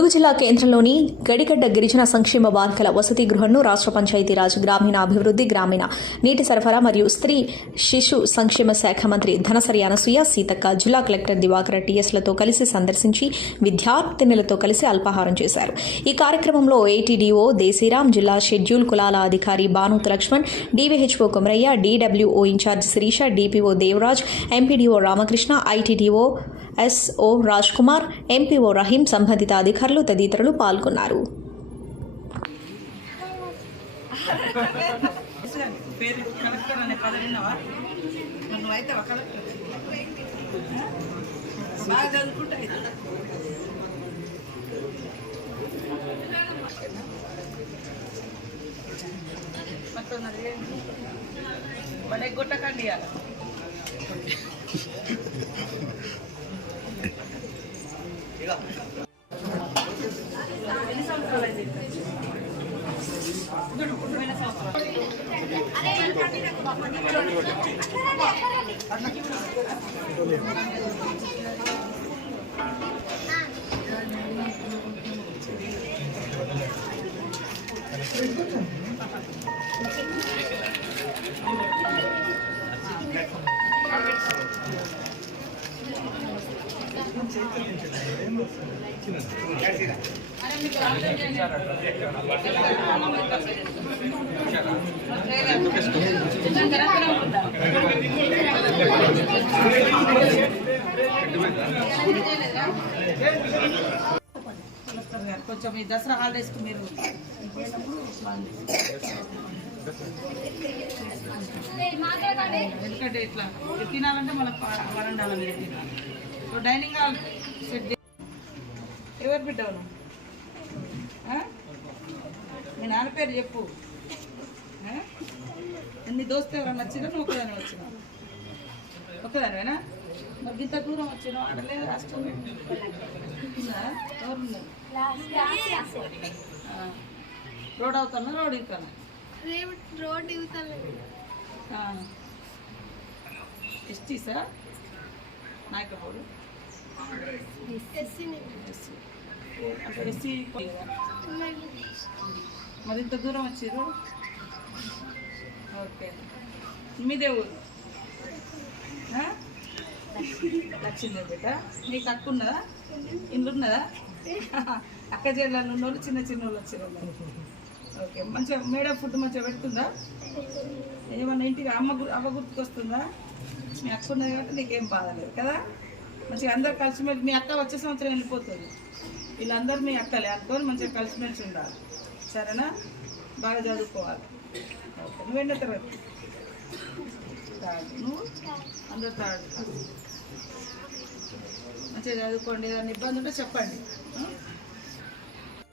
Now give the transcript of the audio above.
ములుగు జిల్లా కేంద్రంలోని గడిగడ్డ గిరిజన సంక్షేమ బాలికల వసతి గృహంను రాష్ట్ర పంచాయతీరాజ్ గ్రామీణ అభివృద్ధి గ్రామీణ నీటి సరఫరా మరియు స్త్రీ శిశు సంక్షేమ శాఖ మంత్రి ధనసరి అనసూయ సీతక్క జిల్లా కలెక్టర్ దివాకర్ టీఎస్లతో కలిసి సందర్శించి విద్యార్థినులతో కలిసి అల్పాహారం చేశారు. ఈ కార్యక్రమంలో ఏటీడీఓ దేశీరాం జిల్లా షెడ్యూల్ కులాల అధికారి భానుత Lakshman DVHO Kumaraiah DWO in charge Sirisha DPO Devaraj MPDO Ramakrishna ITDO SO Raj Kumar MPO Rahim సంబంధిత అధికారులు తదితరులు పాల్గొన్నారు. పేరు గుట్టకండి అలా పదవి కొంచెం ఈ దసరా హాలిడేస్కి మీరు ఎందుకంటే ఇట్లా తినాలంటే మన వరండాల మీద తినాలి సో డైనింగ్ హాల్ సెట్ ఎవరు బిడ్డవు నువ్వు? ఆ? మీ నాన్న పేరు చెప్పు. ఆ? నీ దోస్తు ఎవరన్నా వచ్చినా నువ్వు ఒకదాని వచ్చినా ఒకదానివేనా మరి ఇంత దూరం వచ్చినా అడలేదు రాష్ట్రం? ఎవరున్నారు. రోడ్ అవుతానా? రోడ్ ఇవ్వతానా రోడ్ ఎస్టీ సార్? నాయకపోడు ఎస్సీ ఎస్సీ అంటే ఎస్సీ మరి ఇంత దూరం వచ్చారు? ఓకే. మీదే ఊరు? లక్ష్మీదేవి బిడ్డ నీకు అక్క ఉన్నదా? ఇల్లు ఉన్నదా అక్క చెల్లెళ్ళు ఉన్న వాళ్ళు చిన్న చిన్న వాళ్ళు వచ్చారు. ఓకే మంచిగా మేడం ఫుడ్ మంచిగా పెడుతుందా? ఏమన్నా ఇంటికి అమ్మ గు- అవ్వ గుర్తుకొస్తుందా? మీ అక్క ఉన్నది కాబట్టి నీకేం బాధ లేదు కదా? మంచిగా అందరు కలిసిమెలిసి మీ అక్క వచ్చే సంవత్సరం వెళ్ళిపోతుంది. వీళ్ళందరూ మీ అక్కలే అనుకొని మంచిగా కలిసిమెలిసి ఉండాలి. సరేనా? బాగా చదువుకోవాలి. ఓకే నువ్వు ఎన్నో తరగతి? థర్డ్ నువ్వు అందరు తాడు. మంచిగా చదువుకోండి ఏదైనా ఇబ్బంది ఉంటే చెప్పండి.